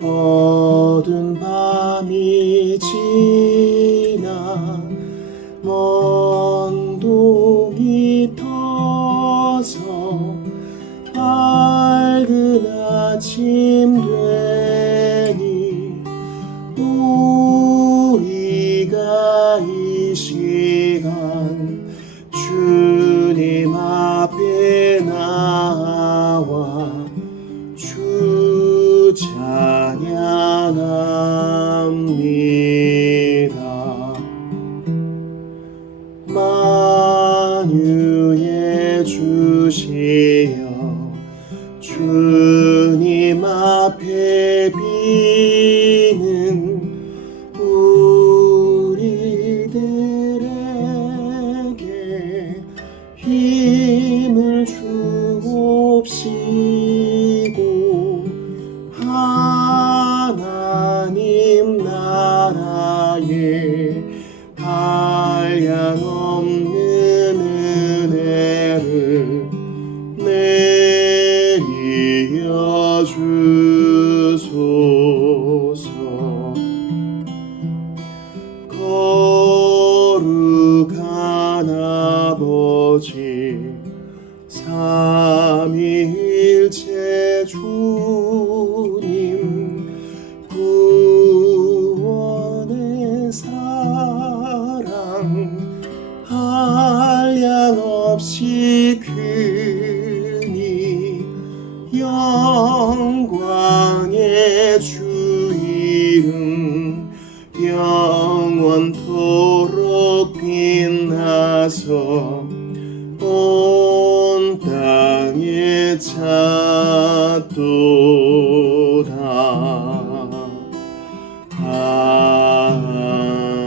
어두운 밤이 지나 먼 동이 터서 밝은 아침 되니 우리가 이 시간 주님 앞에 나와 주 찬양합니다. 만유의 주시여 주님 앞에 비는 우리들에게 힘을 주옵시고 하나님 나라에 한량없는 은혜를 내려 주소서. 거룩한 아버지 삼위일체 주님 구원의 사랑 한량없이 크니 영광의 주 이름 영원토록 빛나서 온 땅에 찾도다.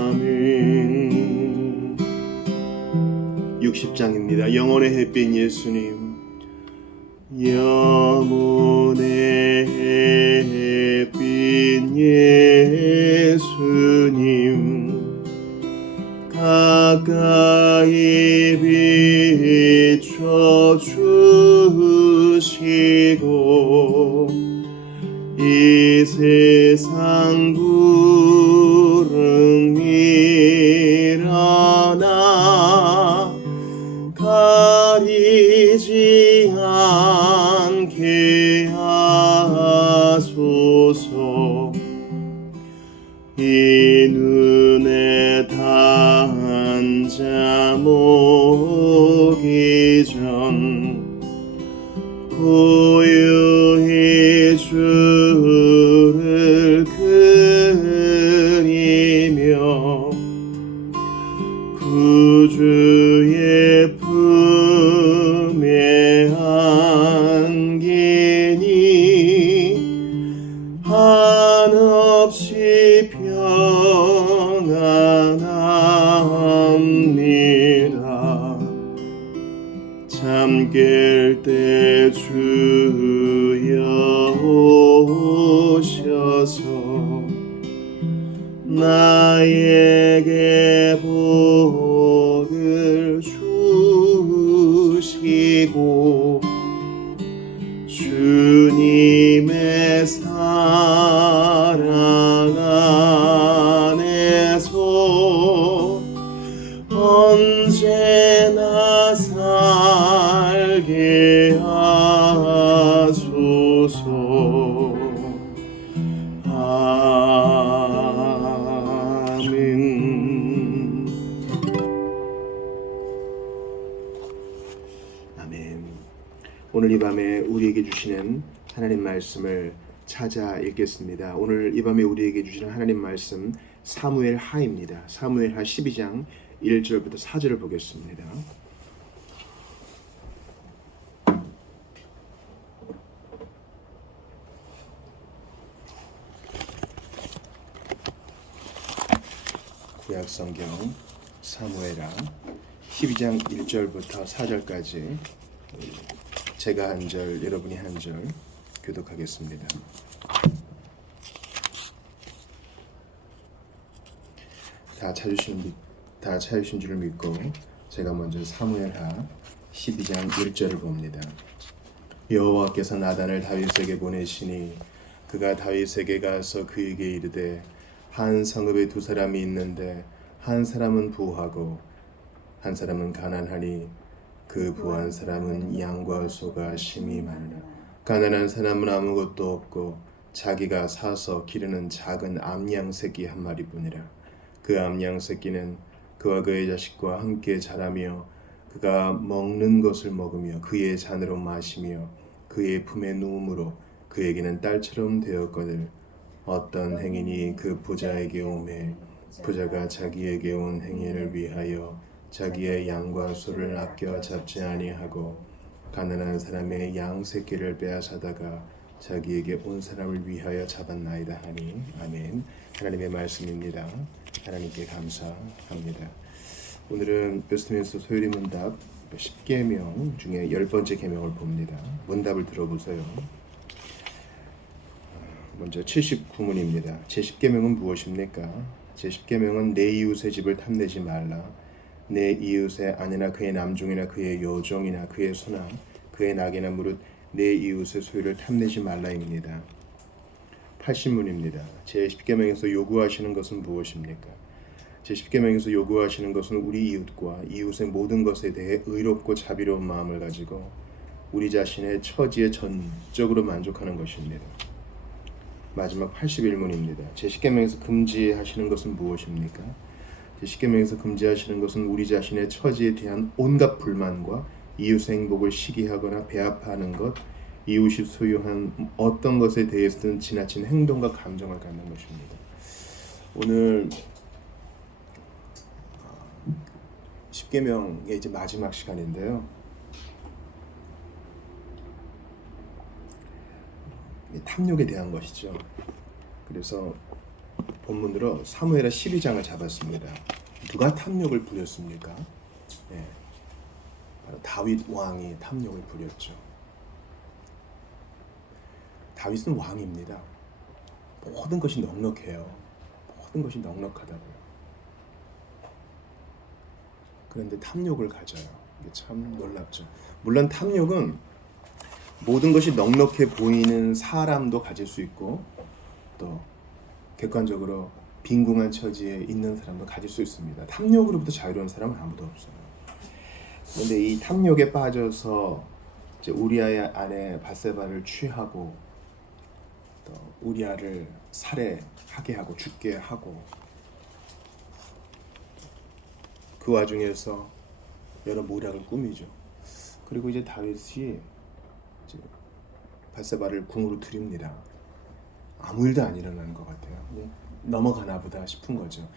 아멘. 60장입니다. 영혼의 햇빛 예수님. 영혼의 햇빛 예수님 가까이 비춰주시고 이 세상 구름 일어나 가리지 않게 하소서. 이 눈에 단자 모기 전 고요히 주를 그리며 구주의 품에 안기니 한없이 평안합니다. 잠깰 때 주여 오셔서 나에게 복을 주시고 주님의 사랑 안에서 언제나 살게 하소서. 아멘. 아멘. 오늘 이 밤에 우리에게 주시는 하나님 말씀을 찾아 읽겠습니다. 오늘 이 밤에 우리에게 주시는 하나님 말씀 사무엘 하입니다. 사무엘 하 12장 1절부터 4절을 보겠습니다. 구약성경 사무엘하 12장 1절부터 4절까지 제가 한 절, 여러분이 한 절 교독하겠습니다. 다 찾으신 줄 믿고 제가 먼저 사무엘하 12장 1절을 봅니다. 여호와께서 나단을 다윗에게 보내시니 그가 다윗에게 가서 그에게 이르되 한 성읍에 두 사람이 있는데 한 사람은 부하고 한 사람은 가난하니 그 부한 사람은 양과 소가 심히 많으나 가난한 사람은 아무것도 없고 자기가 사서 기르는 작은 암양 새끼 한 마리뿐이라. 그 암양 새끼는 그와 그의 자식과 함께 자라며 그가 먹는 것을 먹으며 그의 잔으로 마시며 그의 품에 누움으로 그에게는 딸처럼 되었거늘 어떤 행인이 그 부자에게 오매 부자가 자기에게 온 행인을 위하여 자기의 양과 소를 아껴 잡지 아니하고 가난한 사람의 양 새끼를 빼앗아다가 자기에게 온 사람을 위하여 잡았나이다 하니. 아멘. 하나님의 말씀입니다. 하나님께 감사합니다. 오늘은 웨스트민스터 소요리 문답 10계명 중에 10번째 계명을 봅니다. 문답을 들어보세요. 먼저 79문입니다. 제10계명은 무엇입니까? 제10계명은 내 이웃의 집을 탐내지 말라. 내 이웃의 아내나 그의 남종이나 그의 여종이나 그의 소나 그의 낙이나 무릇 내 이웃의 소유를 탐내지 말라입니다. 80문입니다. 제10계명에서 요구하시는 것은 무엇입니까? 제10계명에서 요구하시는 것은 우리 이웃과 이웃의 모든 것에 대해 의롭고 자비로운 마음을 가지고 우리 자신의 처지에 전적으로 만족하는 것입니다. 마지막 81문입니다. 제10계명에서 금지하시는 것은 무엇입니까? 제10계명에서 금지하시는 것은 우리 자신의 처지에 대한 온갖 불만과 이웃의 행복을 시기하거나 배아파하는 것, 이웃이 소유한 어떤 것에 대해서든 지나친 행동과 감정을 갖는 것입니다. 오늘 10계명의 이제 마지막 시간인데요. 탐욕에 대한 것이죠. 그래서 본문으로 사무엘하 12장을 잡았습니다. 누가 탐욕을 부렸습니까? 네, 바로 다윗 왕이 탐욕을 부렸죠. 다윗은 왕입니다. 모든 것이 넉넉해요. 모든 것이 넉넉하다고요. 그런데 탐욕을 가져요. 이게 참 놀랍죠. 물론 탐욕은 모든 것이 넉넉해 보이는 사람도 가질 수 있고 또 객관적으로 빈궁한 처지에 있는 사람도 가질 수 있습니다. 탐욕으로부터 자유로운 사람은 아무도 없어요. 그런데 이 탐욕에 빠져서 이제 우리아의 아내 밧세바를 취하고 또 우리아를 살해하게 하고 죽게 하고 그 와중에서 여러 모략을 꾸미죠. 그리고 이제 다윗이 이제 밧세바를 궁으로 들입니다. 아무 일도 안 일어나는 것 같아요. 그냥 넘어가나 보다 싶은 거죠.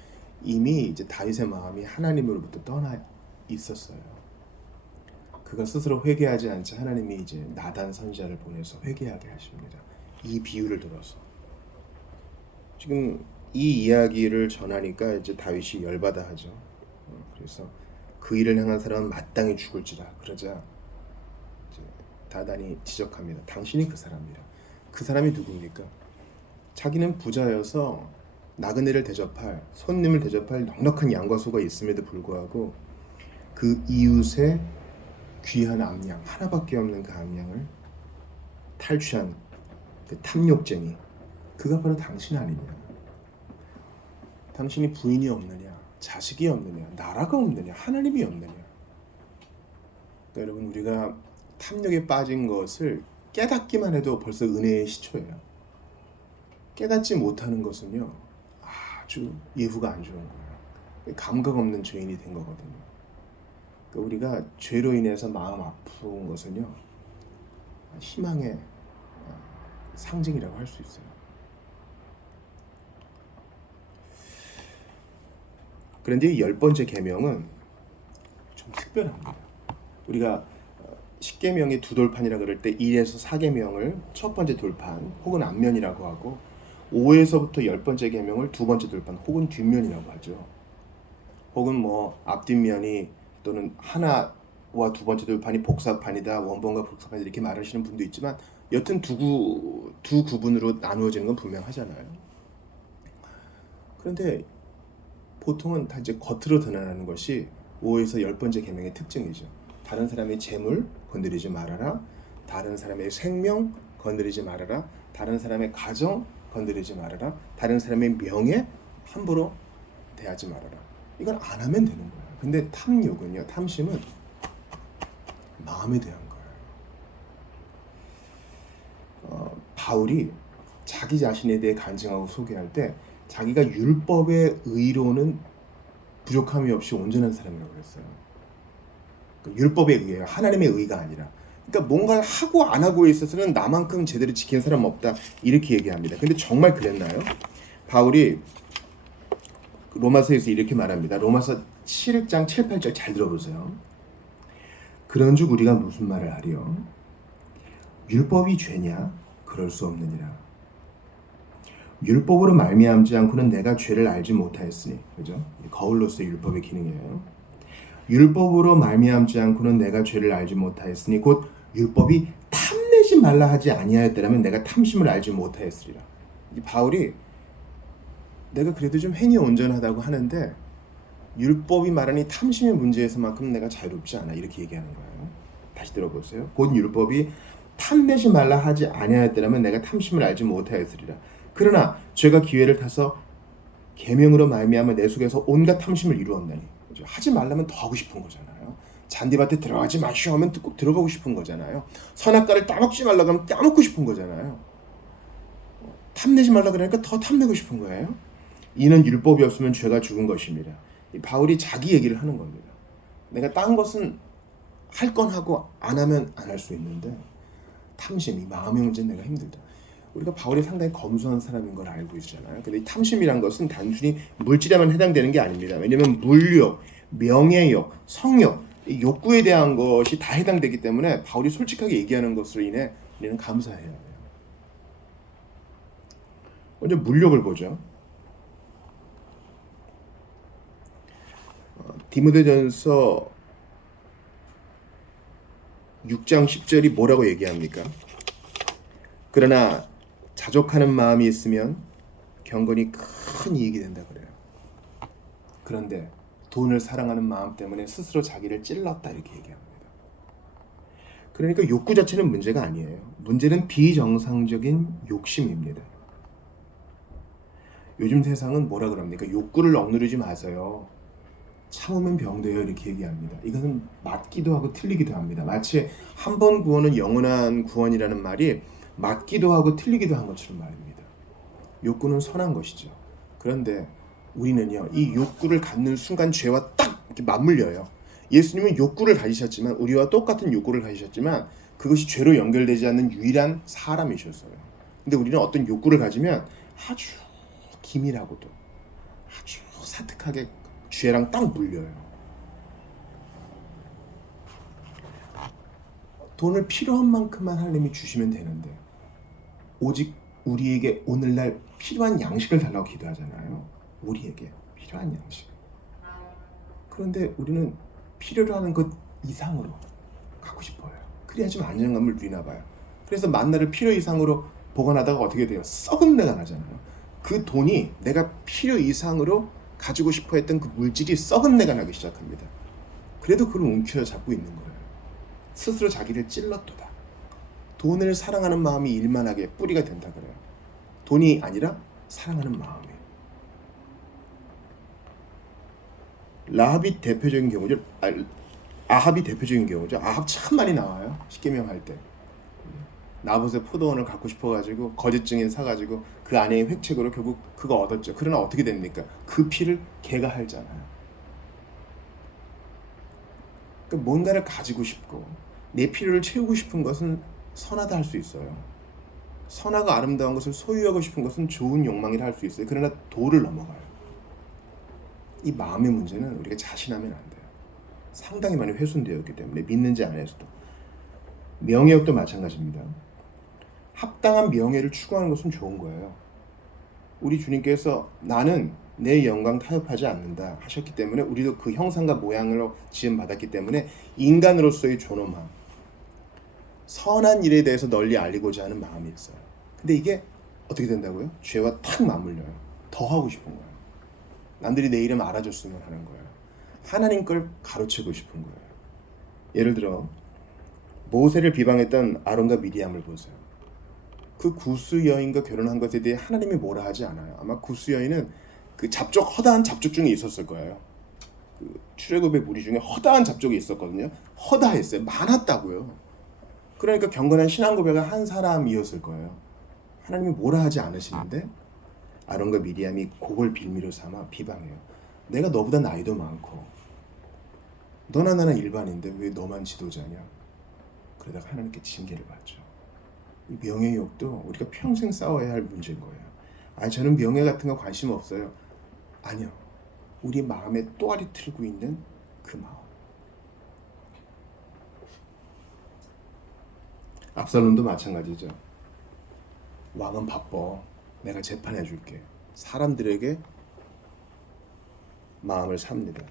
이미 이제 다윗의 마음이 하나님으로부터 떠나 있었어요. 그가 스스로 회개하지 않자 하나님이 이제 나단 선지자를 보내서 회개하게 하십니다. 이 비유를 들어서 지금 이 이야기를 전하니까 이제 다윗이 열받아 하죠. 그래서 그 일을 행한 사람은 마땅히 죽을지라. 그러자 이제 다단이 지적합니다. 당신이 그 사람이라. 그 사람이 누굽니까? 자기는 부자여서 나그네를 대접할, 손님을 대접할 넉넉한 양과 소가 있음에도 불구하고 그 이웃의 귀한 암양, 하나밖에 없는 그 암양을 탈취한 그 탐욕쟁이, 그가 바로 당신 아니냐? 당신이 부인이 없느냐, 자식이 없느냐, 나라가 없느냐, 하나님이 없느냐? 그러니까 여러분, 우리가 탐욕에 빠진 것을 깨닫기만 해도 벌써 은혜의 시초예요. 깨닫지 못하는 것은요, 아주 예후가 안 좋은 거예요. 감각 없는 죄인이 된 거거든요. 그러니까 우리가 죄로 인해서 마음 아픈 것은요, 희망의 상징이라고 할 수 있어요. 그런데 이 10번째 계명은 좀 특별합니다. 우리가 10계명의 두 돌판이라 그럴 때 1에서 4계명을 첫 번째 돌판 혹은 앞면이라고 하고 5에서부터 10번째 계명을 두 번째 돌판 혹은 뒷면이라고 하죠. 혹은 뭐 앞뒷면이 또는 하나와 두 번째 돌판이 복사판이다, 원본과 복사판이다 이렇게 말하시는 분도 있지만 여튼 두 구분으로 나누어지는 건 분명하잖아요. 그런데 보통은 다 이제 겉으로 드러나는 것이 5에서 10번째 계명의 특징이죠. 다른 사람의 재물 건드리지 말아라. 다른 사람의 생명 건드리지 말아라. 다른 사람의 가정 건드리지 말아라. 다른 사람의 명예 함부로 대하지 말아라. 이건 안 하면 되는 거예요. 근데 탐욕은요, 탐심은 마음에 대한 거예요. 바울이 자기 자신에 대해 간증하고 소개할 때 자기가 율법의 의로는 부족함이 없이 온전한 사람이라고 그랬어요. 율법에 의해요. 하나님의 의가 아니라. 그러니까 뭔가를 하고 안 하고에 있어서는 나만큼 제대로 지킨 사람 없다. 이렇게 얘기합니다. 근데 정말 그랬나요? 바울이 로마서에서 이렇게 말합니다. 로마서 7장 7, 8절 잘 들어보세요. 그런즉 우리가 무슨 말을 하리요? 율법이 죄냐? 그럴 수 없느니라. 율법으로 말미암지 않고는 내가 죄를 알지 못하였으니, 그죠? 거울로서의 율법의 기능이에요. 율법으로 말미암지 않고는 내가 죄를 알지 못하였으니 곧 율법이 탐내지 말라 하지 아니하였더라면 내가 탐심을 알지 못하였으리라. 이 바울이 내가 그래도 좀 행위 온전하다고 하는데 율법이 말하니 탐심의 문제에서만큼 내가 자유롭지 않아, 이렇게 얘기하는 거예요. 다시 들어보세요. 곧 율법이 탐내지 말라 하지 아니하였더라면 내가 탐심을 알지 못하였으리라. 그러나 죄가 기회를 타서 계명으로 말미암아 내 속에서 온갖 탐심을 이루었나니, 그렇죠? 하지 말라면 더 하고 싶은 거잖아요. 잔디밭에 들어가지 마시오 하면 꼭 들어가고 싶은 거잖아요. 선악과를 따먹지 말라고 하면 따먹고 싶은 거잖아요. 탐내지 말라 그러니까 더 탐내고 싶은 거예요. 이는 율법이 없으면 죄가 죽은 것입니다. 이 바울이 자기 얘기를 하는 겁니다. 내가 딴 것은 할 건 하고 안 하면 안 할 수 있는데 탐심이 마음의 문제는 내가 힘들다. 우리가 바울이 상당히 검소한 사람인 걸 알고 있잖아요. 근데 이 탐심이란 것은 단순히 물질에만 해당되는 게 아닙니다. 왜냐하면 물욕, 명예욕, 성욕, 이 욕구에 대한 것이 다 해당되기 때문에 바울이 솔직하게 얘기하는 것으로 인해 우리는 감사해야 해요. 먼저 물욕을 보죠. 디모데전서 6장 10절이 뭐라고 얘기합니까? 그러나 자족하는 마음이 있으면 경건이 큰 이익이 된다 그래요. 그런데 돈을 사랑하는 마음 때문에 스스로 자기를 찔렀다, 이렇게 얘기합니다. 그러니까 욕구 자체는 문제가 아니에요. 문제는 비정상적인 욕심입니다. 요즘 세상은 뭐라 그럽니까? 욕구를 억누르지 마세요. 참으면 병돼요, 이렇게 얘기합니다. 이것은 맞기도 하고 틀리기도 합니다. 마치 한 번 구원은 영원한 구원이라는 말이 맞기도 하고 틀리기도 한 것처럼 말입니다. 욕구는 선한 것이죠. 그런데 우리는요, 이 욕구를 갖는 순간 죄와 딱 이렇게 맞물려요. 예수님은 욕구를 가지셨지만, 우리와 똑같은 욕구를 가지셨지만 그것이 죄로 연결되지 않는 유일한 사람이셨어요. 근데 우리는 어떤 욕구를 가지면 아주 기밀하고도 아주 사특하게 죄랑 딱 물려요. 돈을 필요한 만큼만 하나님이 주시면 되는데 오직 우리에게 오늘날 필요한 양식을 달라고 기도하잖아요. 우리에게 필요한 양식. 그런데 우리는 필요로 하는 것 이상으로 갖고 싶어요. 그래야 좀 안정감을 누리나 봐요. 그래서 만나를 필요 이상으로 보관하다가 어떻게 돼요? 썩은 내가 나잖아요. 그 돈이 내가 필요 이상으로 가지고 싶어 했던 그 물질이 썩은 내가 나기 시작합니다. 그래도 그걸 움켜잡고 있는 거예요. 스스로 자기를 찔렀도다. 돈을 사랑하는 마음이 일만하게 뿌리가 된다 그래요. 돈이 아니라 사랑하는 마음이. 라합이 대표적인 경우죠. 아합이 대표적인 경우죠. 아합 참 많이 나와요. 십계명 할 때. 나봇의 포도원을 갖고 싶어가지고 거짓 증인 사가지고 그 아내의 획책으로 결국 그거 얻었죠. 그러나 어떻게 됩니까? 그 피를 걔가 핥잖아요. 그러니까 뭔가를 가지고 싶고 내 필요를 채우고 싶은 것은 선하다 할 수 있어요. 선하고 아름다운 것을 소유하고 싶은 것은 좋은 욕망이라 할 수 있어요. 그러나 도를 넘어가요. 이 마음의 문제는 우리가 자신하면 안 돼요. 상당히 많이 훼손되어 있기 때문에, 믿는지 안에서도. 명예욕도 마찬가지입니다. 합당한 명예를 추구하는 것은 좋은 거예요. 우리 주님께서 나는 내 영광 타협하지 않는다 하셨기 때문에 우리도 그 형상과 모양으로 지음받았기 때문에 인간으로서의 존엄함, 선한 일에 대해서 널리 알리고자 하는 마음이 있어요. 근데 이게 어떻게 된다고요? 죄와 탁 맞물려요. 더 하고 싶은 거예요. 남들이 내 이름 알아줬으면 하는 거예요. 하나님 걸 가로채고 싶은 거예요. 예를 들어 모세를 비방했던 아론과 미리암을 보세요. 그 구스 여인과 결혼한 것에 대해 하나님이 뭐라 하지 않아요. 아마 구스 여인은 그 허다한 잡족 중에 있었을 거예요. 그 출애굽의 무리 중에 허다한 잡족이 있었거든요. 허다했어요. 많았다고요. 그러니까 경건한 신앙 고백을 한 사람이었을 거예요. 하나님이 뭐라 하지 않으시는데 아론과 미리암이 그걸 빌미로 삼아 비방해요. 내가 너보다 나이도 많고 너나 나나 일반인데 왜 너만 지도자냐. 그러다가 하나님께 징계를 받죠. 이 명예욕도 우리가 평생 싸워야 할 문제인 거예요. 저는 명예 같은 거 관심 없어요. 아니요. 우리 마음에 또아리 틀고 있는 그 마음. 압살롬도 마찬가지죠. 왕은 바빠. 내가 재판해 줄게. 사람들에게 마음을 삽니다.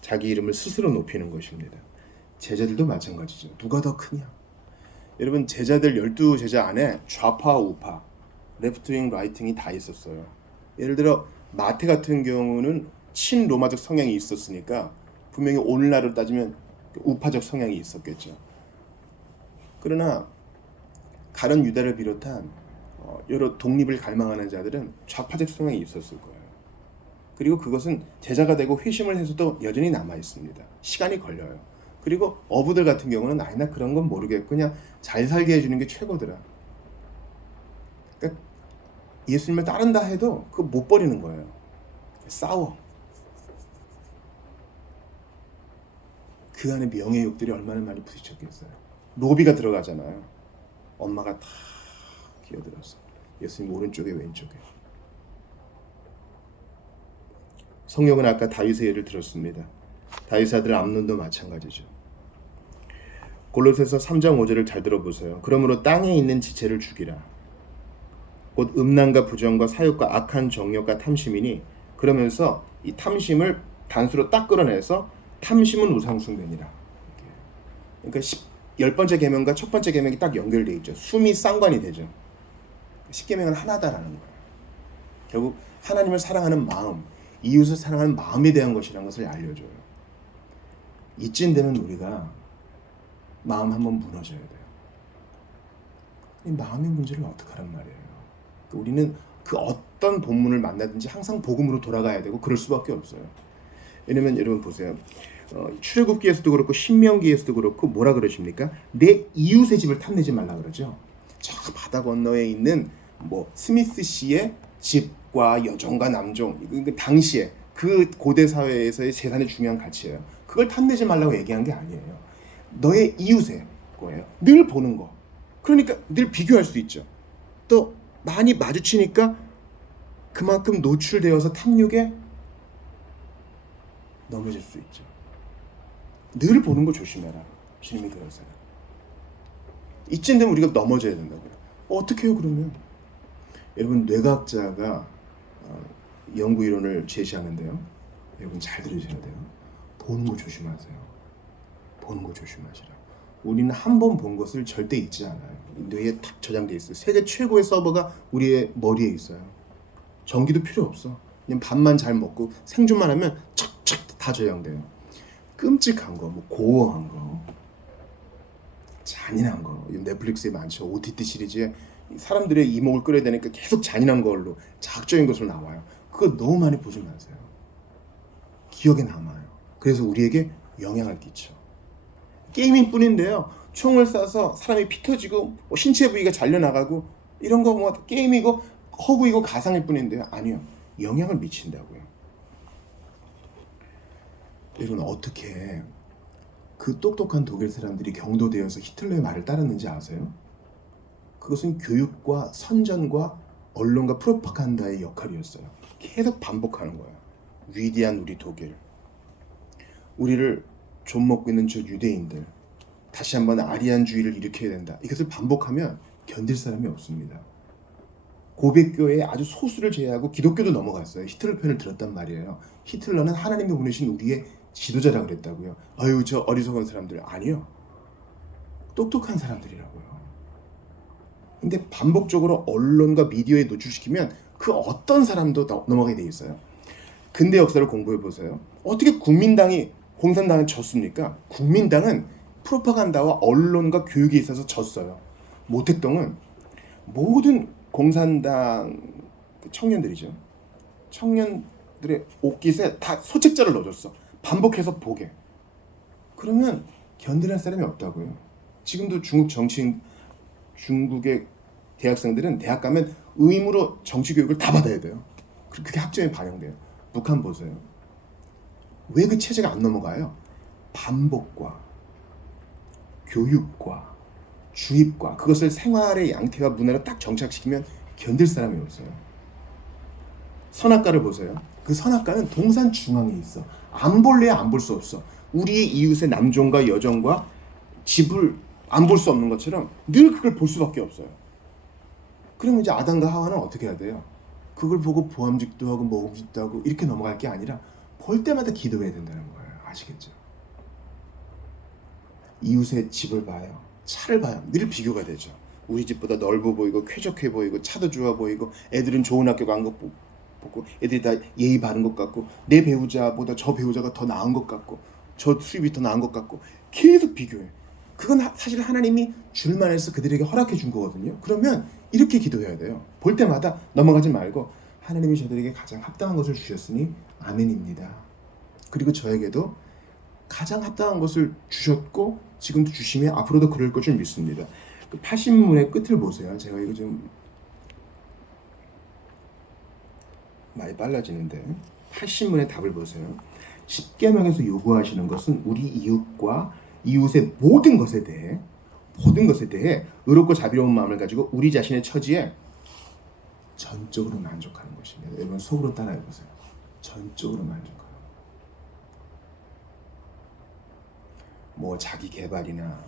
자기 이름을 스스로 높이는 것입니다. 제자들도 마찬가지죠. 누가 더 크냐? 여러분 제자들 12제자 안에 좌파 우파, 레프트윙 라이팅이 다 있었어요. 예를 들어 마태 같은 경우는 친로마적 성향이 있었으니까 분명히 오늘날로 따지면 우파적 성향이 있었겠죠. 그러나 가룟 유다를 비롯한 여러 독립을 갈망하는 자들은 좌파적 성향이 있었을 거예요. 그리고 그것은 제자가 되고 회심을 해서도 여전히 남아 있습니다. 시간이 걸려요. 그리고 어부들 같은 경우는 나 그런 건 모르겠고 그냥 잘 살게 해주는 게 최고더라. 그러니까 예수님을 따른다 해도 그거 못 버리는 거예요. 싸워. 그 안에 명예욕들이 얼마나 많이 부딪혔겠어요. 로비가 들어가잖아요. 엄마가 다 기어들었어. 예수님 오른쪽에 왼쪽에. 성령은 아까 다윗의 예를 들었습니다. 다윗의 아들 암논도 마찬가지죠. 골로새서 3장 5절을 잘 들어보세요. 그러므로 땅에 있는 지체를 죽이라. 곧 음란과 부정과 사욕과 악한 정욕과 탐심이니 그러면서 이 탐심을 단수로 딱 끌어내서 탐심은 우상숭배니라. 그러니까 10번째 계명과 첫 번째 계명이 딱 연결되어 있죠. 숨이 쌍관이 되죠. 10계명은 하나다라는 거예요. 결국 하나님을 사랑하는 마음, 이웃을 사랑하는 마음에 대한 것이라는 것을 알려줘요. 이쯤 되면 우리가 마음 한번 무너져야 돼요. 이 마음의 문제를 어떻게 하란 말이에요. 우리는 그 어떤 본문을 만나든지 항상 복음으로 돌아가야 되고 그럴 수밖에 없어요. 왜냐면 여러분 보세요. 출애굽기에서도 그렇고 신명기에서도 그렇고 뭐라 그러십니까? 내 이웃의 집을 탐내지 말라 그러죠. 저 바다 건너에 있는 뭐 스미스 씨의 집과 여종과 남종, 당시에 그 고대 사회에서의 재산의 중요한 가치예요. 그걸 탐내지 말라고 얘기한 게 아니에요. 너의 이웃의 거예요. 늘 보는 거. 그러니까 늘 비교할 수 있죠. 또 많이 마주치니까 그만큼 노출되어서 탐욕에 넘어질 수 있죠. 늘 보는 거 조심해라. 주님이 그러세요. 이쯤 되면 우리가 넘어져야 된다고요. 어떻게 해요 그러면? 여러분 뇌과학자가 연구 이론을 제시하는데요. 여러분 잘 들으셔야 돼요. 보는 거 조심하세요. 보는 거 조심하시라. 우리는 한 번 본 것을 절대 잊지 않아요. 뇌에 탁 저장돼 있어요. 세계 최고의 서버가 우리의 머리에 있어요. 전기도 필요 없어. 그냥 밥만 잘 먹고 생존만 하면 척척 다 저장돼요. 끔찍한 거, 뭐 고어한 거, 잔인한 거. 넷플릭스에 많죠. OTT 시리즈에 사람들의 이목을 끌어야 되니까 계속 잔인한 걸로 자극적인 것으로 나와요. 그거 너무 많이 보지 마세요. 기억에 남아요. 그래서 우리에게 영향을 끼쳐. 게이밍 뿐인데요. 총을 쏴서 사람이 피 터지고 신체 부위가 잘려나가고 이런 거 뭐 게임이고 허구이고 가상일 뿐인데요. 아니요. 영향을 미친다고요. 여러분 어떻게 그 똑똑한 독일 사람들이 경도되어서 히틀러의 말을 따랐는지 아세요? 그것은 교육과 선전과 언론과 프로파간다의 역할이었어요. 계속 반복하는 거예요. 위대한 우리 독일. 우리를 좀먹고 있는 저 유대인들. 다시 한번 아리안주의를 일으켜야 된다. 이것을 반복하면 견딜 사람이 없습니다. 고백교회에 아주 소수를 제외하고 기독교도 넘어갔어요. 히틀러 편을 들었단 말이에요. 히틀러는 하나님이 보내신 우리의 지도자라 그랬다고요. 아유 저 어리석은 사람들. 아니요. 똑똑한 사람들이라고요. 근데 반복적으로 언론과 미디어에 노출시키면 그 어떤 사람도 넘어가게 돼 있어요. 근대 역사를 공부해 보세요. 어떻게 국민당이 공산당은 졌습니까? 국민당은 프로파간다와 언론과 교육에 있어서 졌어요. 모택동은 모든 공산당 청년들이죠. 청년들의 옷깃에 다 소책자를 넣어줬어. 반복해서 보게. 그러면 견딜할 사람이 없다고요. 지금도 중국의 대학생들은 대학 가면 의무로 정치 교육을 다 받아야 돼요. 그게 학점에 반영돼요. 북한 보세요. 왜 그 체제가 안 넘어가요? 반복과 교육과 주입과 그것을 생활의 양태와 문화로 딱 정착시키면 견딜 사람이 없어요. 선악과를 보세요. 그 선악과는 동산 중앙에 있어. 안 볼래야 안 볼 수 없어. 우리의 이웃의 남종과 여종과 집을 안 볼 수 없는 것처럼 늘 그걸 볼 수밖에 없어요. 그러면 이제 아담과 하와는 어떻게 해야 돼요? 그걸 보고 보암직도 하고 먹음직도 하고 이렇게 넘어갈 게 아니라 볼 때마다 기도해야 된다는 거예요. 아시겠죠? 이웃의 집을 봐요. 차를 봐요. 늘 비교가 되죠. 우리 집보다 넓어 보이고 쾌적해 보이고 차도 좋아 보이고 애들은 좋은 학교 간 것 보고 애들이 다 예의 바른 것 같고 내 배우자보다 저 배우자가 더 나은 것 같고 저 수입이 더 나은 것 같고 계속 비교해. 그건 사실 하나님이 줄만 해서 그들에게 허락해 준 거거든요. 그러면 이렇게 기도해야 돼요. 볼 때마다 넘어가지 말고 하나님이 저들에게 가장 합당한 것을 주셨으니 아멘입니다. 그리고 저에게도 가장 합당한 것을 주셨고 지금도 주시면 앞으로도 그럴 것 줄 믿습니다. 그 80문의 끝을 보세요. 제가 이거 좀 많이 빨라지는데 80문의 답을 보세요. 10계명에서 요구하시는 것은 우리 이웃과 이웃의 모든 것에 대해 의롭고 자비로운 마음을 가지고 우리 자신의 처지에 전적으로 만족하는 것입니다. 여러분 속으로 따라해보세요. 전적으로 만족하는 뭐 자기 개발이나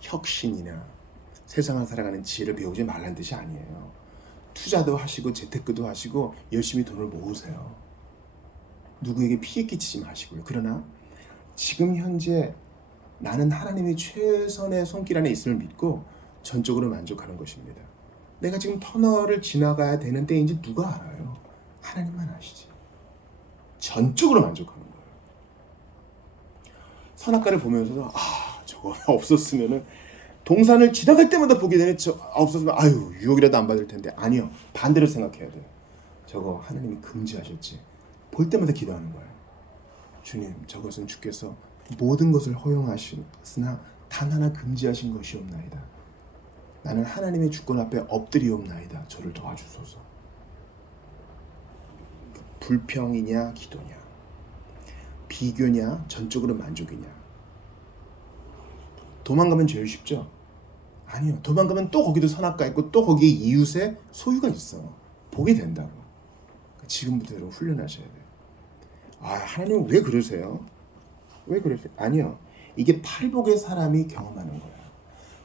혁신이나 세상을 살아가는 지혜를 배우지 말라는 뜻이 아니에요. 투자도 하시고 재테크도 하시고 열심히 돈을 모으세요. 누구에게 피해 끼치지 마시고요. 그러나 지금 현재 나는 하나님의 최선의 손길 안에 있음을 믿고 전적으로 만족하는 것입니다. 내가 지금 터널을 지나가야 되는 때인지 누가 알아요? 하나님만 아시지. 전적으로 만족하는 거예요. 선악과를 보면서도 저거 없었으면은 동산을 지나갈 때마다 보게 되네. 저 없었으면 유혹이라도 안 받을 텐데. 아니요. 반대로 생각해야 돼요. 저거 하나님이 금지하셨지. 볼 때마다 기도하는 거예요. 주님, 저것은 주께서 모든 것을 허용하셨으나 단 하나 금지하신 것이 없나이다. 나는 하나님의 주권 앞에 엎드리옵나이다. 저를 도와주소서. 불평이냐 기도냐, 비교냐 전적으로 만족이냐. 도망가면 제일 쉽죠? 아니요. 도망가면 또 거기도 선악과 있고 또 거기에 이웃의 소유가 있어. 보게 된다고. 지금부터 여러분 훈련하셔야 돼요. 하나님은 왜 그러세요? 왜 그러세요? 아니요. 이게 팔복의 사람이 경험하는 거예요.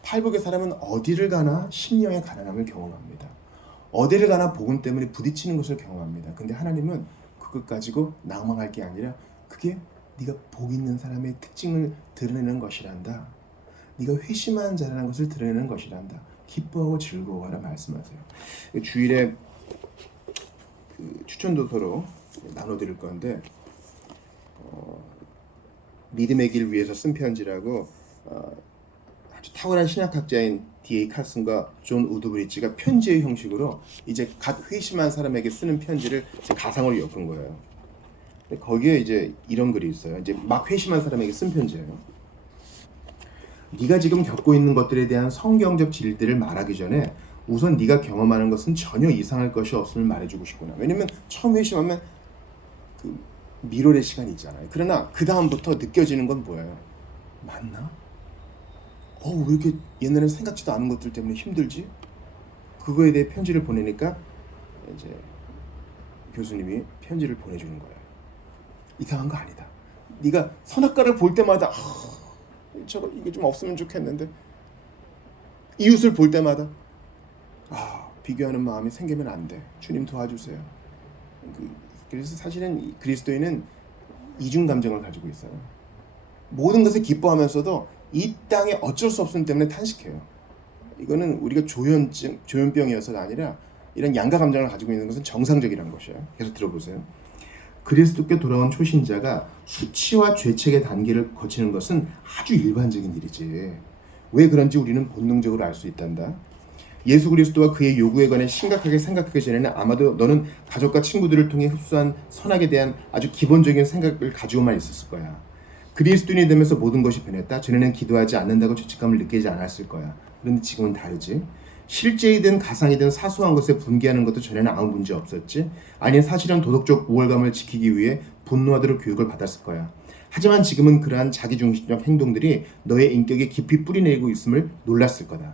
팔복의 사람은 어디를 가나 심령의 가난함을 경험합니다. 어디를 가나 복음 때문에 부딪히는 것을 경험합니다. 근데 하나님은 그것 가지고 낭망할 게 아니라 그게 네가 복 있는 사람의 특징을 드러내는 것이란다. 네가 회심한 자라는 것을 드러내는 것이란다. 기뻐하고 즐거워하라 말씀하세요. 주일에 추천 도서로 나눠드릴 건데 믿음의 길 위해서 쓴 편지라고 아주 탁월한 신학학자인 D.A. 칼슨과 존 우드브리지가 편지의 형식으로 이제 갓 회심한 사람에게 쓰는 편지를 가상으로 엮은 거예요. 거기에 이제 이런 글이 있어요. 이제 막 회심한 사람에게 쓴 편지예요. 네가 지금 겪고 있는 것들에 대한 성경적 진리들을 말하기 전에 우선 네가 경험하는 것은 전혀 이상할 것이 없음을 말해주고 싶구나. 왜냐면 처음 회심하면 그 미로의 시간이 있잖아요. 그러나 그 다음부터 느껴지는 건 뭐예요? 맞나? 왜 이렇게 옛날에 생각지도 않은 것들 때문에 힘들지? 그거에 대해 편지를 보내니까 이제 교수님이 편지를 보내주는 거예요. 이상한 거 아니다. 네가 선악과를 볼 때마다 이게 좀 없으면 좋겠는데, 이웃을 볼 때마다 비교하는 마음이 생기면 안 돼. 주님 도와주세요. 그래서 사실은 그리스도인은 이중 감정을 가지고 있어요. 모든 것을 기뻐하면서도 이 땅에 어쩔 수 없음 때문에 탄식해요. 이거는 우리가 조현병이어서가 아니라 이런 양가 감정을 가지고 있는 것은 정상적이라는 것이에요. 계속 들어보세요. 그리스도께 돌아온 초신자가 수치와 죄책의 단계를 거치는 것은 아주 일반적인 일이지. 왜 그런지 우리는 본능적으로 알 수 있단다. 예수 그리스도와 그의 요구에 관해 심각하게 생각하기 전에는 아마도 너는 가족과 친구들을 통해 흡수한 선악에 대한 아주 기본적인 생각을 가지고만 있었을 거야. 그리스도인이 되면서 모든 것이 변했다. 전에는 기도하지 않는다고 죄책감을 느끼지 않았을 거야. 그런데 지금은 다르지. 실제이든 가상이든 사소한 것에 분개하는 것도 전에는 아무 문제 없었지. 아니 사실은 도덕적 우월감을 지키기 위해 분노하도록 교육을 받았을 거야. 하지만 지금은 그러한 자기중심적 행동들이 너의 인격에 깊이 뿌리내리고 있음을 놀랐을 거다.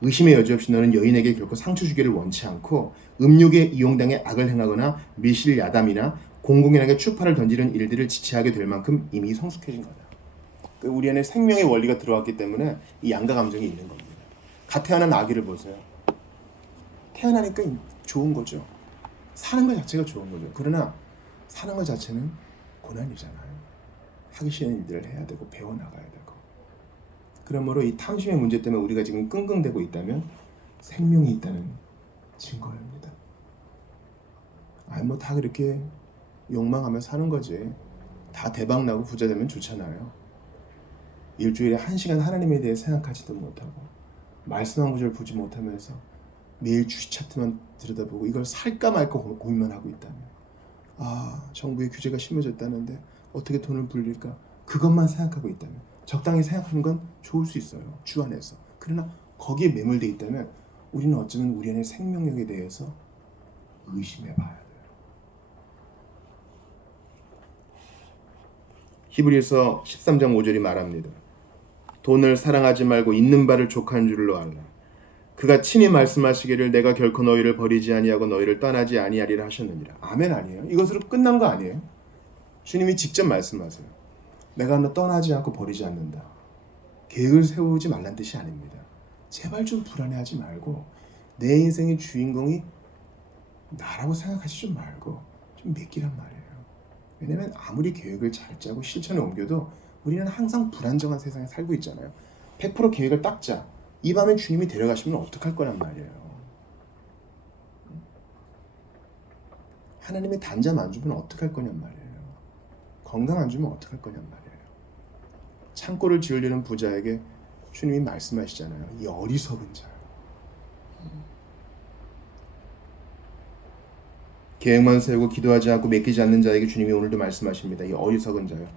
의심의 여지 없이 너는 여인에게 결코 상처 주기를 원치 않고 음욕에 이용당해 악을 행하거나 밀실 야담이나 공공연하게 추파를 던지는 일들을 지체하게 될 만큼 이미 성숙해진 거다. 우리 안에 생명의 원리가 들어왔기 때문에 이 양가 감정이 있는 겁니다. 갓 태어난 아기를 보세요. 태어나니까 좋은 거죠. 사는 것 자체가 좋은 거죠. 그러나 사는 것 자체는 고난이잖아요. 하기 싫은 일들을 해야 되고 배워나가야 되고. 그러므로 이 탐심의 문제 때문에 우리가 지금 끙끙대고 있다면 생명이 있다는 증거입니다. 뭐 다 그렇게 욕망하며 사는 거지. 다 대박나고 부자 되면 좋잖아요. 일주일에 1시간 하나님에 대해 생각하지도 못하고 말씀 한 구절 보지 못하면서 매일 주식 차트만 들여다보고 이걸 살까 말까 고민만 하고 있다면, 정부의 규제가 심해졌다는데 어떻게 돈을 불릴까, 그것만 생각하고 있다면, 적당히 생각하는 건 좋을 수 있어요, 주 안에서. 그러나 거기에 매몰되어 있다면 우리는 어쩌면 우리 안의 생명력에 대해서 의심해 봐야 돼요. 히브리서 13장 5절이 말합니다. 돈을 사랑하지 말고 있는 바를 족한 줄로 알라. 그가 친히 말씀하시기를 내가 결코 너희를 버리지 아니하고 너희를 떠나지 아니하리라 하셨느니라. 아멘 아니에요? 이것으로 끝난 거 아니에요? 주님이 직접 말씀하세요. 내가 너 떠나지 않고 버리지 않는다. 계획을 세우지 말란 뜻이 아닙니다. 제발 좀 불안해하지 말고 내 인생의 주인공이 나라고 생각하지 좀 말고 좀 맡기란 말이에요. 왜냐면 아무리 계획을 잘 짜고 실천에 옮겨도 우리는 항상 불안정한 세상에 살고 있잖아요. 100% 계획을 딱 짜. 이 밤에 주님이 데려가시면 어떡할 거란 말이에요. 하나님이 단잠 안 주면 어떡할 거냔 말이에요. 건강 안 주면 어떡할 거냔 말이에요. 창고를 지으려는 부자에게 주님이 말씀하시잖아요. 이 어리석은 자. 계획만 세우고 기도하지 않고 맡기지 않는 자에게 주님이 오늘도 말씀하십니다. 이 어리석은 자요.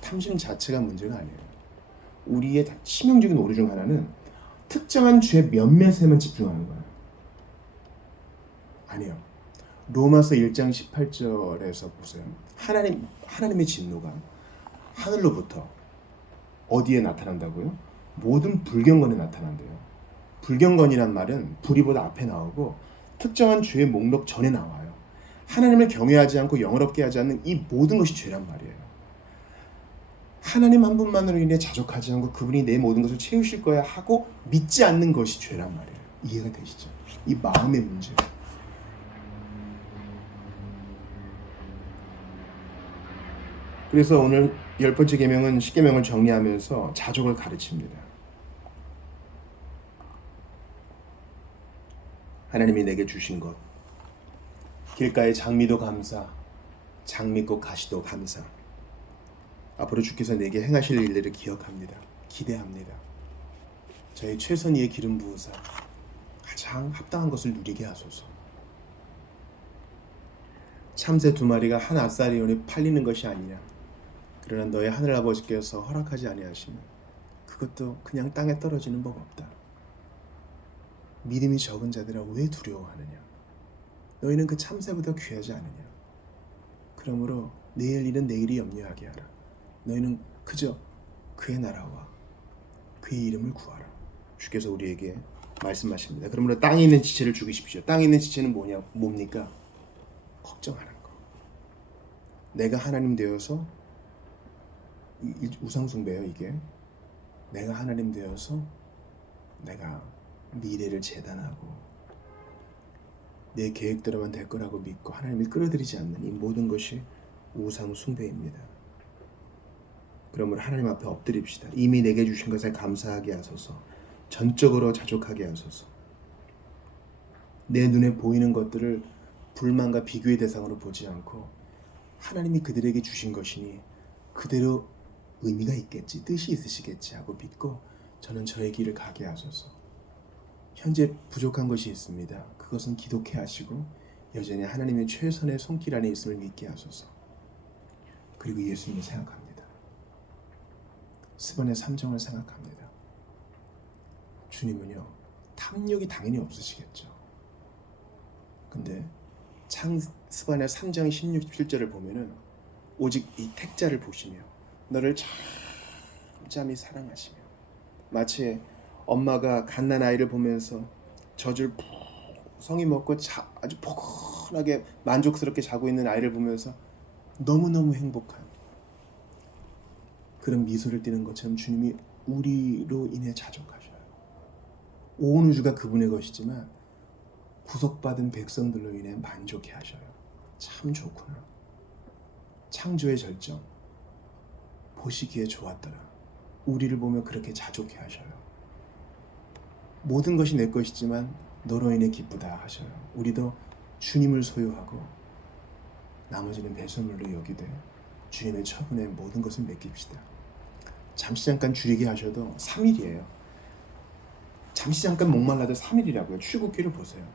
탐심 자체가 문제가 아니에요. 우리의 치명적인 오류 중 하나는 특정한 죄 몇몇에만 집중하는 거예요. 아니요. 로마서 1장 18절에서 보세요. 하나님의 진노가 하늘로부터 어디에 나타난다고요? 모든 불경건에 나타난대요. 불경건이란 말은 불이보다 앞에 나오고 특정한 죄의 목록 전에 나와요. 하나님을 경외하지 않고 영어롭게 하지 않는 이 모든 것이 죄란 말이에요. 하나님 한 분만으로 인해 자족하지 않고 그분이 내 모든 것을 채우실 거야 하고 믿지 않는 것이 죄란 말이에요. 이해가 되시죠? 이 마음의 문제. 그래서 오늘 10번째 계명은 10계명을 정리하면서 자족을 가르칩니다. 하나님이 내게 주신 것, 길가의 장미도 감사, 장미꽃 가시도 감사. 앞으로 주께서 내게 행하실 일들을 기억합니다. 기대합니다. 저의 최선 위에 기름 부으사 가장 합당한 것을 누리게 하소서. 참새 2마리가 한 아사리온에 팔리는 것이 아니냐. 그러나 너의 하늘아버지께서 허락하지 아니하시면 그것도 그냥 땅에 떨어지는 법 없다. 믿음이 적은 자들아 왜 두려워하느냐. 너희는 그 참새보다 귀하지 않으냐. 그러므로 내일 일은 내일이 염려하게 하라. 너희는 그저 그의 나라와 그의 이름을 구하라. 주께서 우리에게 말씀하십니다. 그러므로 땅에 있는 지체를 죽이십시오. 땅에 있는 지체는 뭡니까? 걱정하는 거. 내가 하나님 되어서 우상숭배요 이게. 내가 하나님 되어서 내가 미래를 재단하고 내 계획대로만 될 거라고 믿고 하나님이 끌어들이지 않는 이 모든 것이 우상숭배입니다. 그러므로 하나님 앞에 엎드립시다. 이미 내게 주신 것에 감사하게 하소서. 전적으로 자족하게 하소서. 내 눈에 보이는 것들을 불만과 비교의 대상으로 보지 않고 하나님이 그들에게 주신 것이니 그대로 의미가 있겠지, 뜻이 있으시겠지 하고 믿고 저는 저의 길을 가게 하소서. 현재 부족한 것이 있습니다. 그것은 기독해 하시고 여전히 하나님의 최선의 손길 안에 있음을 믿게 하소서. 그리고 예수님을 생각합니다. 스반의 삼정을 생각합니다. 주님은요, 탐욕이 당연히 없으시겠죠. 근데 스반의 3장 16절을 보면은 오직 이 택자를 보시며 너를 잠잠히 사랑하시며, 마치 엄마가 갓난 아이를 보면서 젖을 푹 성이 먹고 아주 포근하게 만족스럽게 자고 있는 아이를 보면서 너무너무 행복한 그런 미소를 띠는 것처럼 주님이 우리로 인해 자족하셔요. 온 우주가 그분의 것이지만 구속받은 백성들로 인해 만족해 하셔요. 참 좋구나. 창조의 절정, 보시기에 좋았더라. 우리를 보며 그렇게 자족해 하셔요. 모든 것이 내 것이지만 너로 인해 기쁘다 하셔요. 우리도 주님을 소유하고 나머지는 배설물로 여기되 주님의 처분에 모든 것을 맡깁시다. 잠시 잠깐 줄이게 하셔도 3일이에요. 잠시 잠깐 목말라도 3일이라고요. 출국기를 보세요.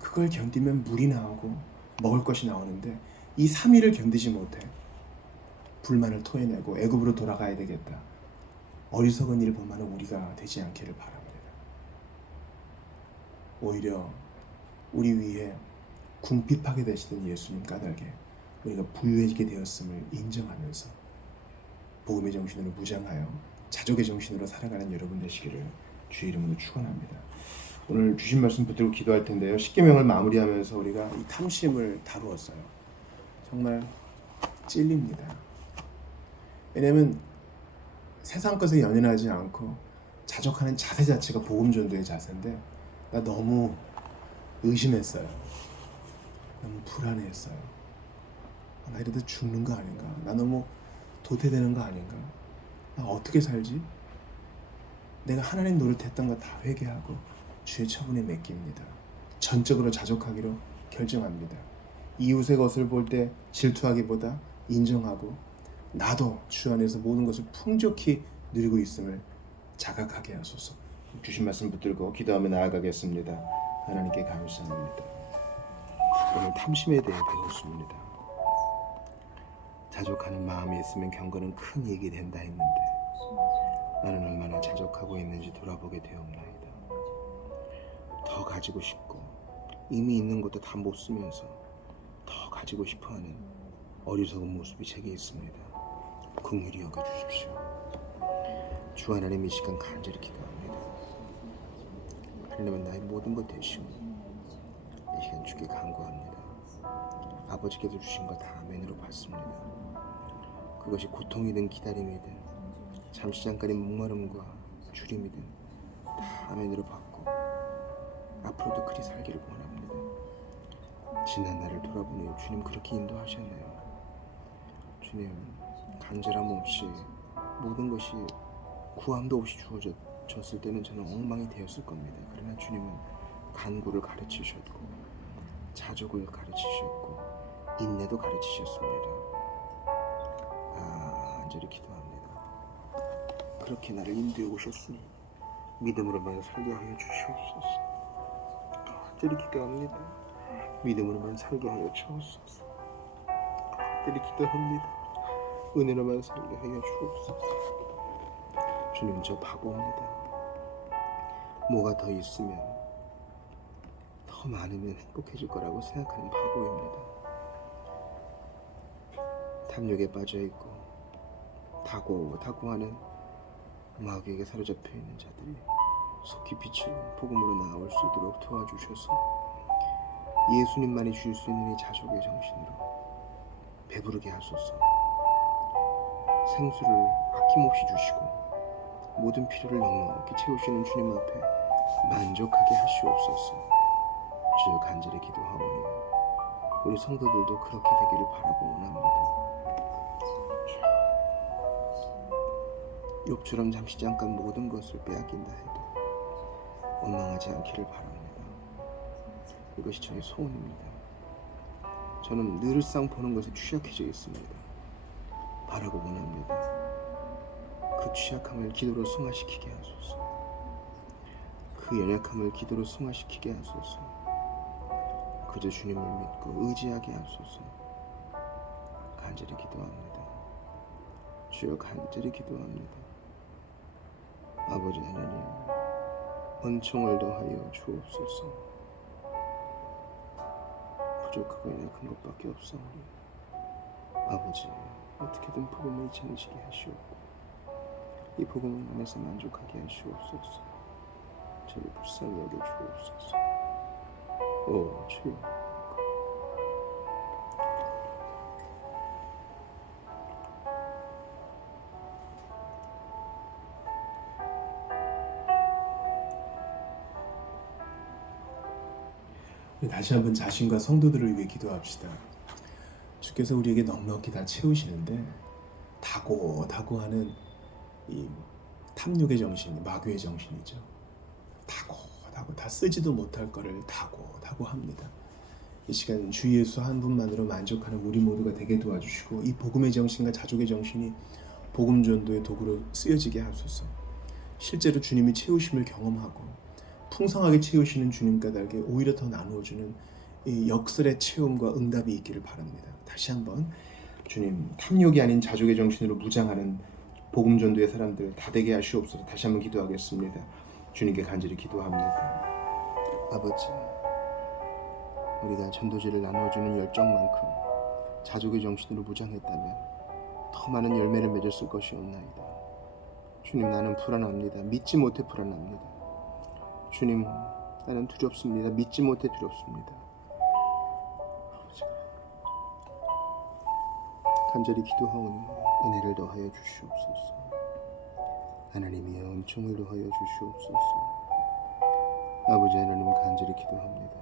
그걸 견디면 물이 나오고 먹을 것이 나오는데 이 3일을 견디지 못해 불만을 토해내고 애굽으로 돌아가야 되겠다. 어리석은 일을 범하는 우리가 되지 않기를 바랍니다. 오히려 우리 위에 궁핍하게 되시던 예수님 까닭에 우리가 부유해지게 되었음을 인정하면서 복음의 정신으로 무장하여 자족의 정신으로 살아가는 여러분 되시기를 주의 이름으로 축원합니다. 오늘 주신 말씀 붙들고 기도할 텐데요. 십계명을 마무리하면서 우리가 이 탐심을 다루었어요. 정말 찔립니다. 왜냐하면 세상 것에 연연하지 않고 자족하는 자세 자체가 복음 전도의 자세인데 나 너무 의심했어요. 너무 불안했어요. 나 이러다 죽는 거 아닌가? 나 너무 도태되는 거 아닌가? 나 어떻게 살지? 내가 하나님 노릇했던 거 다 회개하고 주의 처분에 맡깁니다. 전적으로 자족하기로 결정합니다. 이웃의 것을 볼 때 질투하기보다 인정하고 나도 주 안에서 모든 것을 풍족히 누리고 있음을 자각하게 하소서. 주신 말씀 붙들고 기도하며 나아가겠습니다. 하나님께 감사합니다. 오늘 탐심에 대해 배웠습니다. 자족하는 마음이 있으면 경건은 큰 이익이 된다 했는데 나는 얼마나 자족하고 있는지 돌아보게 되옵나이다. 더 가지고 싶고 이미 있는 것도 다 못 쓰면서 더 가지고 싶어하는 어리석은 모습이 제게 있습니다. 긍휼히 여겨주십시오. 주 하나님 이 시간 간절히 기도합니다. 하나님은 나의 모든 것 되시오. 이 시간 주께 간구합니다. 아버지께서 주신 거 다 아멘으로 받습니다. 그것이 고통이든 기다림이든 잠시 잠깐의 목마름과 주림이든 다 아멘으로 받고 앞으로도 그리 살기를 원합니다. 지난 날을 돌아보니 주님 그렇게 인도하셨네요. 주님 간절함 없이 모든 것이 구함도 없이 주어졌을 때는 저는 엉망이 되었을 겁니다. 그러나 주님은 간구를 가르치셨고 자족을 가르치셨고 인내도 가르치셨습니다. 간절히 기도합니다. 그렇게 나를 인도해 오셨으니 믿음으로만 살게 하여 주시옵소서. 간절히 기도합니다. 믿음으로만 살게 하여 주옵소서. 간절히 기도합니다. 은혜로만 살게 하여 주옵소서. 주님 저 바보입니다. 뭐가 더 있으면 더 많으면 행복해질 거라고 생각하는 바보입니다. 탐욕에 빠져있고 다고하는 마귀에게 사로잡혀 있는 자들이 속히 빛을 복음으로 나올 수 있도록 도와주셔서 예수님만이 주실 수 있는 이 자족의 정신으로 배부르게 하소서. 생수를 아낌없이 주시고 모든 필요를 넉넉히 채우시는 주님 앞에 만족하게 하시옵소서. 주여 간절히 기도하오니 우리 성도들도 그렇게 되기를 바라고 원합니다. 욥처럼 잠시 잠깐 모든 것을 빼앗긴다 해도 원망하지 않기를 바랍니다. 이것이 저의 소원입니다. 저는 늘상 보는 것에 취약해져 있습니다. 바라고 원합니다. 그 취약함을 기도로 승화시키게 하소서. 그 그 연약함을 기도로 승화시키게 하소서. 그저 주님을 믿고 의지하게 하소서. 간절히 기도합니다. 주여, 간절히 기도합니다. 아버지 하나님, 은총을 더하여 주옵소서. 부족하고 연약한 것밖에 없사오니 아버지, 어떻게든 복음을 전하시게 하시옵고 이 복음 안에서 만족하게 하시옵소서. 저를 불쌍히 여겨 주옵소서. 오 주여, 다시 한번 자신과 성도들을 위해 기도합시다. 주께서 우리에게 넉넉히 다 채우시는데 다고하는 이 탐욕의 정신, 마귀의 정신이죠. 다고 다 쓰지도 못할 거를 다고 합니다. 이 시간 주 예수 한 분만으로 만족하는 우리 모두가 되게 도와주시고 이 복음의 정신과 자족의 정신이 복음 전도의 도구로 쓰여지게 하소서. 실제로 주님이 채우심을 경험하고 풍성하게 채우시는 주님 까닭에 오히려 더 나누어주는 이 역설의 체험과 응답이 있기를 바랍니다. 다시 한번 주님, 탐욕이 아닌 자족의 정신으로 무장하는 복음 전도의 사람들 다 되게 하시옵소서. 다시 한번 기도하겠습니다. 주님께 간절히 기도합니다. 아버지, 우리가 전도지를 나누어주는 열정만큼 자족의 정신으로 무장했다면 더 많은 열매를 맺었을 것이옵나이다. 주님, 나는 불안합니다. 믿지 못해 불안합니다. 주님, 나는 두렵습니다. 믿지 못해 두렵습니다. 아버지가 간절히 기도하오니 은혜를 더하여 주시옵소서. 하나님이여, 은총을 더하여 주시옵소서. 아버지 하나님, 간절히 기도합니다.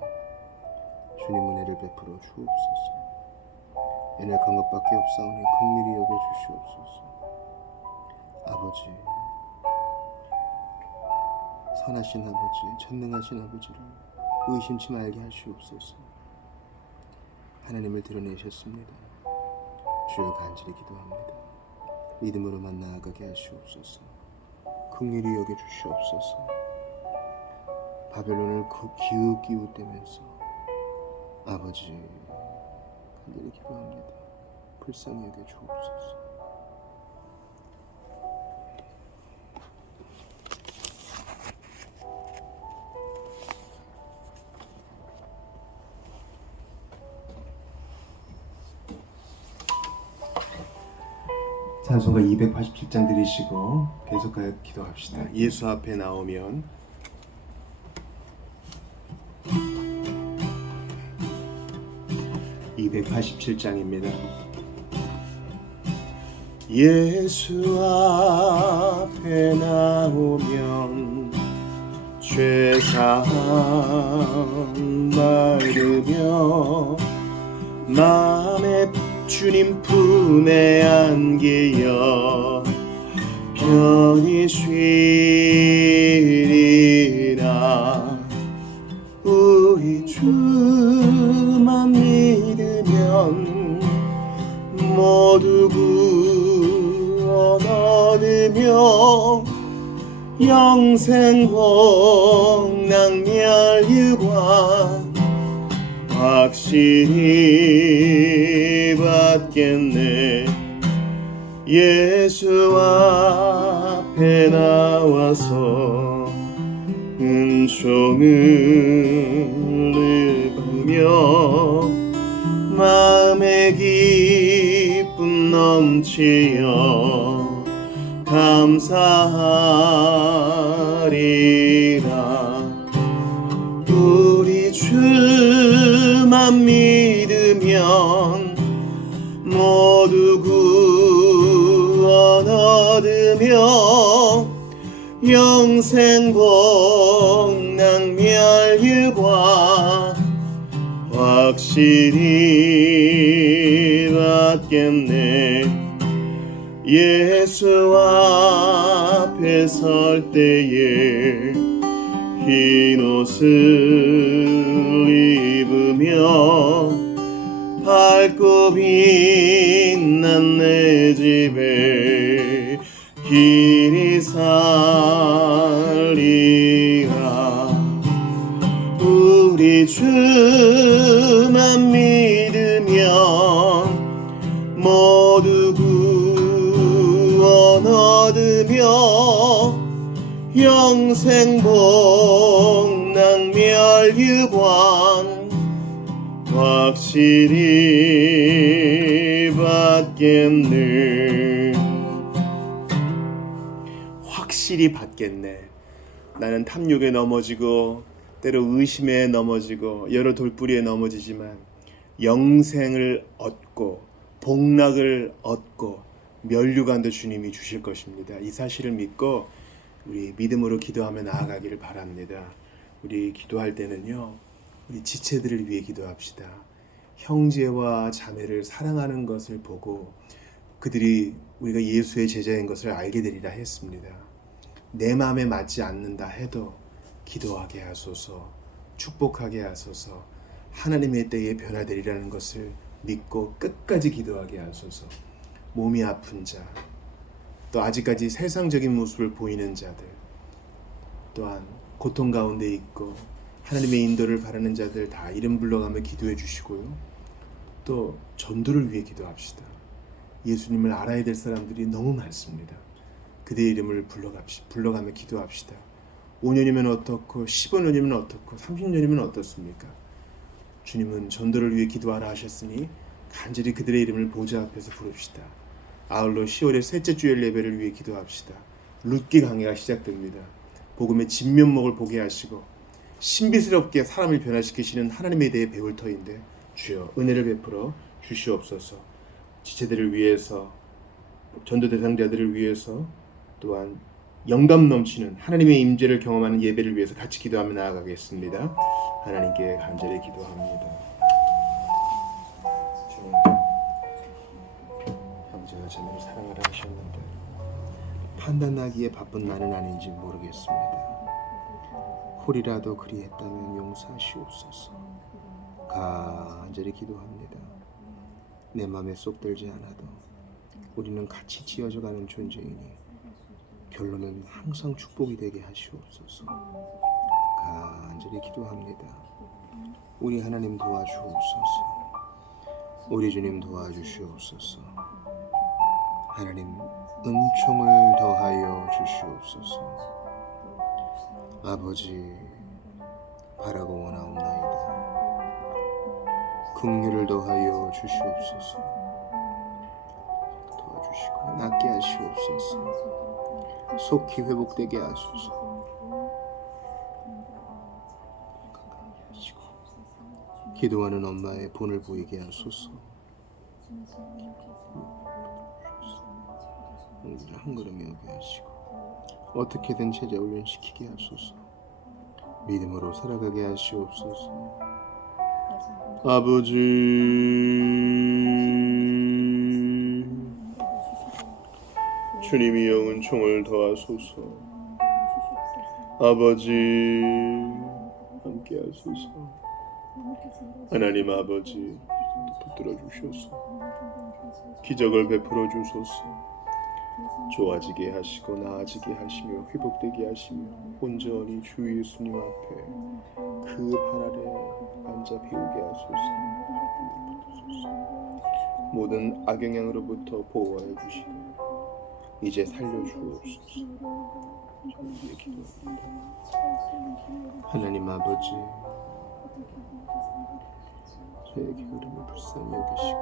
주님, 은혜를 베풀어 주옵소서. 연약한 것밖에 없사오니 긍휼히 여겨 주시옵소서. 아버지, 선하신 아버지, 전능하신 아버지를 의심치 말게 하시옵소서. 하나님을 드러내셨습니다. 주여, 간절히 기도합니다. 믿음으로만 나아가게 하시옵소서. 긍휼히 여겨 주시옵소서. 바벨론을 기웃기웃대면서 아버지, 간절히 기도합니다. 불쌍히 여겨 주옵소서. 찬송가 287장 들으시고 계속하여 기도합시다. 예수 앞에 나오면 (287장입니다) 예수 앞에 나오면 죄사함 받으며 마음에 주님 품에 안기어 편히 쉬리라. 우리 주만 믿으면 모두 구원 얻으며 영생 복락 멸류관 확실히 받겠네. 예수 앞에 나와서 은총을 입으며 마음의 기쁨 넘치어 감사하리라. 우리 주만 믿으면 모두 구원 얻으며 영생 복락 멸류관 확실히 받겠네. 예수 앞에 설 때에 흰 옷을 입으며 밝고 빛난 내 집에 길이 살리라. 우리 주만 믿으면 모두 구원 얻으며 영생 복락 멸류관 확실히 받겠네. 확실히 받겠네. 나는 탐욕에 넘어지고 때로 의심에 넘어지고 여러 돌부리에 넘어지지만 영생을 얻고 복락을 얻고 멸류관도 주님이 주실 것입니다. 이 사실을 믿고 우리 믿음으로 기도하며 나아가기를 바랍니다. 우리 기도할 때는요, 우리 지체들을 위해 기도합시다. 형제와 자매를 사랑하는 것을 보고 그들이 우리가 예수의 제자인 것을 알게 되리라 했습니다. 내 마음에 맞지 않는다 해도 기도하게 하소서, 축복하게 하소서, 하나님의 때에 변화되리라는 것을 믿고 끝까지 기도하게 하소서. 몸이 아픈 자, 또 아직까지 세상적인 모습을 보이는 자들, 또한 고통 가운데 있고 하나님의 인도를 바라는 자들 다 이름 불러가며 기도해 주시고요. 또 전도를 위해 기도합시다. 예수님을 알아야 될 사람들이 너무 많습니다. 그들의 이름을 불러가며 기도합시다. 5년이면 어떻고 15년이면 어떻고 30년이면 어떻습니까? 주님은 전도를 위해 기도하라 하셨으니 간절히 그들의 이름을 보좌 앞에서 부릅시다. 아울러 10월의 셋째 주일 예배를 위해 기도합시다. 룻기 강해가 시작됩니다. 복음의 진면목을 보게 하시고 신비스럽게 사람을 변화시키시는 하나님에 대해 배울 터인데 주여 은혜를 베풀어 주시옵소서. 지체들을 위해서, 전도 대상자들을 위해서, 또한 영감 넘치는 하나님의 임재를 경험하는 예배를 위해서 같이 기도하며 나아가겠습니다. 하나님께 간절히 기도합니다. 주님, 형제와 자매를 사랑하라 하셨는데 판단하기에 바쁜 나는 아닌지 모르겠습니다. 홀이라도 그리했다면 용서하시옵소서. 간절히 기도합니다. 내 마음에 쏙 들지 않아도 우리는 같이 지어져가는 존재이니 결론은 항상 축복이 되게 하시옵소서. 간절히 기도합니다. 우리 하나님 도와주옵소서. 우리 주님 도와주시옵소서. 하나님 은총을 더하여 주시옵소서. 아버지 바라고 원하옵나이다. 긍휼을 더하여 주시옵소서. 도와주시고 낫게 하시옵소서. 속히 회복되게 하소서. 기도하는 엄마의 본을 보이게 하소서. 한 걸음에 오게 하시고 어떻게든 제자 훈련시키게 하소서. 믿음으로 살아가게 하시옵소서. 아버지 주님이 영은 총을 더하소서. 아버지 함께 하소서. 하나님 아버지 붙들어 주셔서 기적을 베풀어 주소서. 좋아지게 하시고 나아지게 하시며 회복되게 하시며 온전히 주 예수님 앞에 그 발 아래 앉아 배우게 하소서. 모든 악영향으로부터 보호하여 주시고 이제 살려주옵소서. 저희의 기도합니다. 하나님 아버지 저의 게으름을 불쌍히 여기시고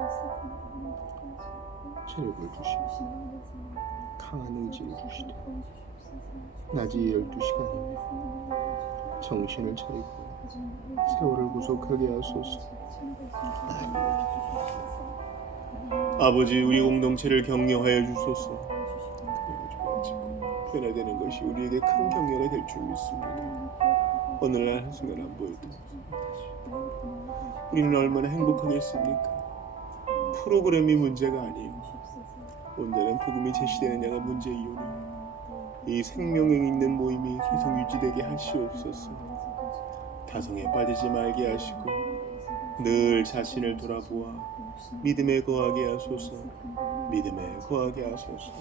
체력을 주시고 강한 의지를 주시되 낮이 12시간이면 정신을 차리고 세월을 구속하게 하소서. 아버지 우리 공동체를 격려하여 주소서. 변화되는 것이 우리에게 큰 격려가 될 줄 믿습니다. 오늘날 한순간 안 보여도 우리는 얼마나 행복하겠습니까? 프로그램이 문제가 아니에요. 온전한 복음이 제시되느냐가 문제이오니 이 생명력 있는 모임이 계속 유지되게 하시옵소서. 다성에 빠지지 말게 하시고 늘 자신을 돌아보아 믿음에 거하게 하소서. 믿음에 거하게 하소서.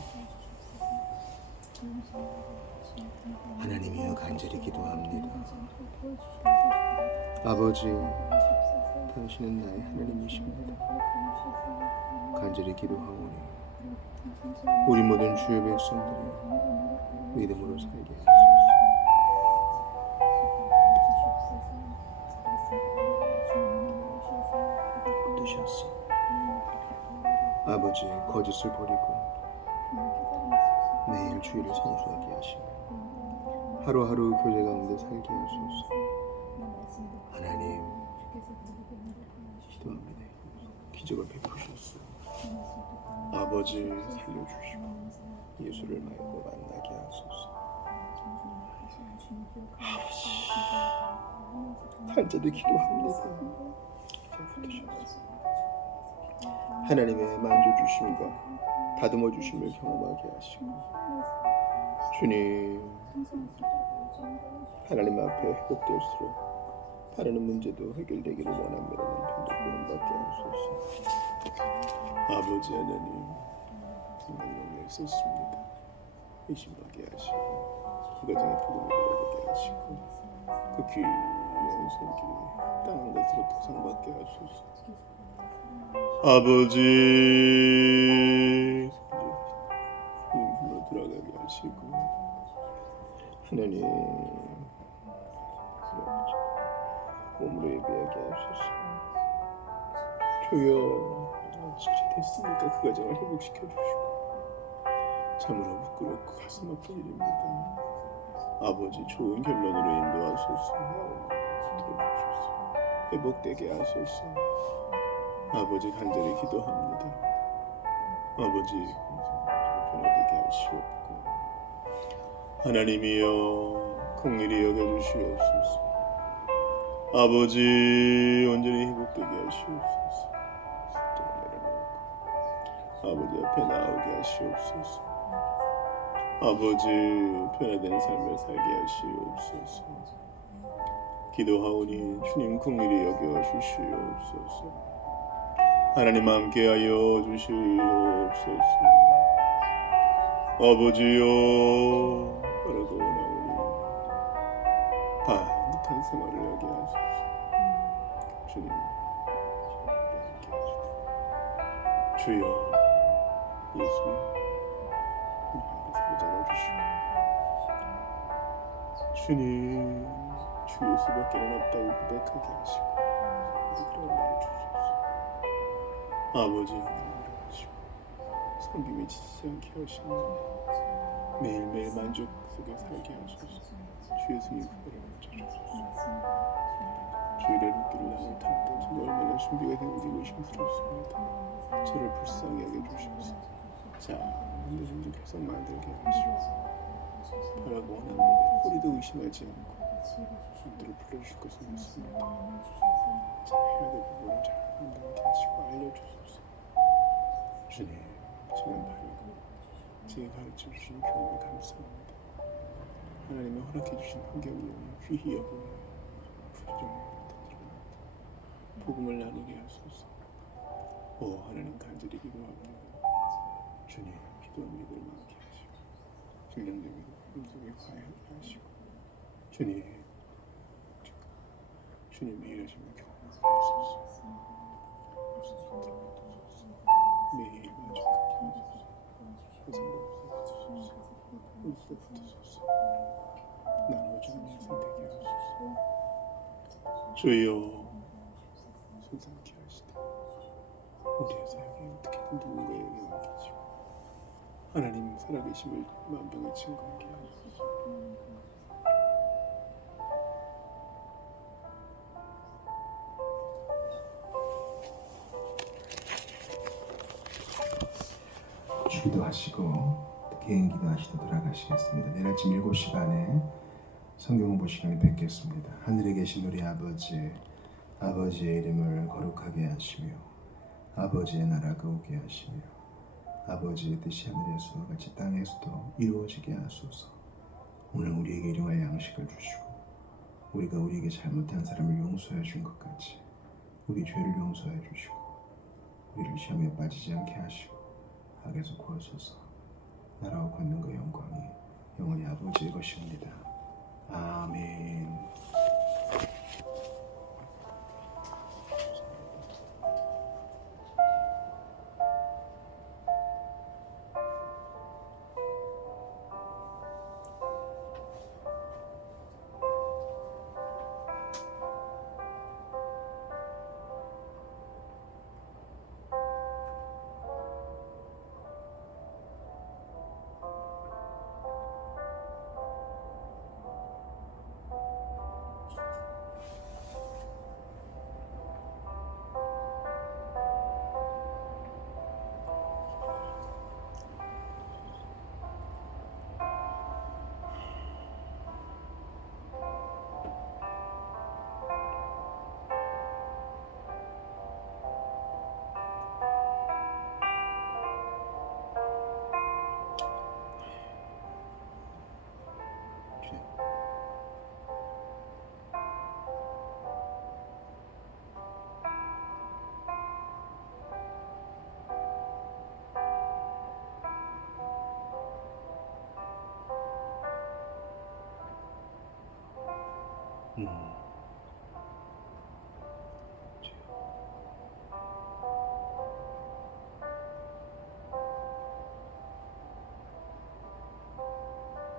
하나님이여 간절히 기도합니다. 아버지, 당신은 나의 하나님이십니다. 간절히 기도하오니 우리 모든 주의 백성들이 믿음으로 살게 하소서. 어떠셨소? 아버지, 거짓을 버리고 매일 주의를 성수하게 하시며 하루하루 교제 가운데 살게 하소서. 하나님, 기도합니다. 기적을 베푸셨소. 아버지, 살려주시고 예수를 말고 만나게 하소서. 아버지, 간절히 기도합니다. 붙으셨소. 하나님의 만져주심과 다듬어주심을 경험하게 하시고 주님, 하나님 앞에 회복될수록 바라는 문제도 해결되기를 원합니다만 편도 구원받게 하소서. 아버지 하나님, 성령을 썼습니다. 의심하게 하시고 그 가정에 복음을 들어가게 하시고 그 귀한 손길이 땅한 것으로 토상받게 하소서. 아버지, 힘으로 들어가게 하시고 하나님, 몸으로 예배하게 하소서. 주여, 됐습니까? 그 가정을 회복시켜 주시고 참으로 부끄럽고 가슴 아픈 일입니다. 아버지, 좋은 결론으로 인도하소서. 들어주소서. 회복되게 하소서. 아버지, 간절히 기도합니다. 아버지, 변화되게 하시옵고 하나님이여 긍휼히 여겨주시옵소서. 아버지, 온전히 회복되게 하시옵소서. 아버지 앞에 나오게 하시옵소서. 아버지, 변화된 삶을 살게 하시옵소서. 기도하오니 주님 긍휼히 여겨 주시옵소서. 하나님 함께하여 주시옵소서. 아버지여, 바라고 나오니 반듯한 생활을 하게 하소서. 주님, 함께 하시고 주여, 예수님, 우리 안에 사로잡아 주시고 주님, 주 예수밖에는 없다고 고백하게 하시고 그런 말을 주소서. 아버지, 하시고 섬김에 지치지 않게 하시며 매일매일 만족 속에 살게 하소서. 주 예수님 그거를 얹어주소서. 주일의 룻길을 나올 텐데 제가 얼마나 준비가 되는지 의심스럽습니다. 저를 불쌍히 여겨주셔서 자, 힘드신 좀 계속 만들게 하시고 바라고 원합니다. 우리도 의심하지 않고 힘들어 불러주실 것을 믿습니다. 자, 해야 될 부분을 잘 만들게 하시고 알려주소서. 주님, 지금 바르고 제가 가르쳐 주신 교훈을 감사합니다. 하나님의 허락해 주신 환경이 귀히 여부에 부지런히 복음을 나누게 하소서. 오 하나님, 간절히 기도합니다. 주님, 기도한 믿음을 많게 하시고 질량되고 힘속에 화해하게 하시고 주님의 일하심을 경험하게 하소서. 매일 만족하게 하소서. 항상 멈춰 주소서. 울서 붙으소서. 나눠주는 인생 되게 하소서. 주여, 손상케 하시되 우리의 사역에 어떻게든 누군가에게 맡기시고 하나님 살아계심을 만병에 증거하게 하소서. 기도하시고 개인 기도하시다 돌아가시겠습니다. 내일 아침 7시 반에 성경 공부 시간에 뵙겠습니다. 하늘에 계신 우리 아버지, 아버지의 이름을 거룩하게 하시며 아버지의 나라가 오게 하시며 아버지의 뜻이 하늘에서와 같이 땅에서도 이루어지게 하소서. 오늘 우리에게 일용할 양식을 주시고 우리가 우리에게 잘못한 사람을 용서해 준 것 같이 우리 죄를 용서해 주시고 우리를 시험에 빠지지 않게 하시고 악에서 구하소서. 나라와 권능과 영광이 영원히 아버지의 것입니다. 아멘.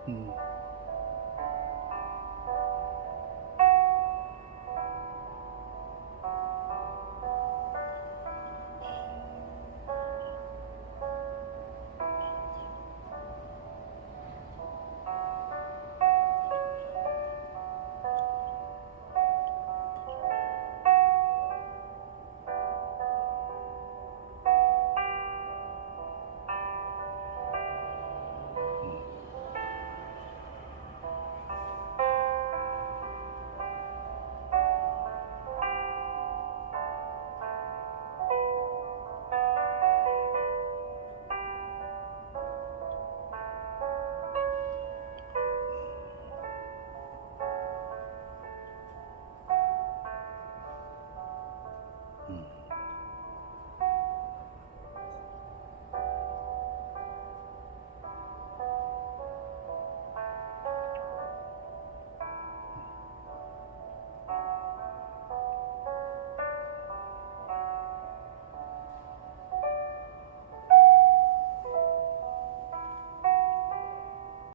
음. 음.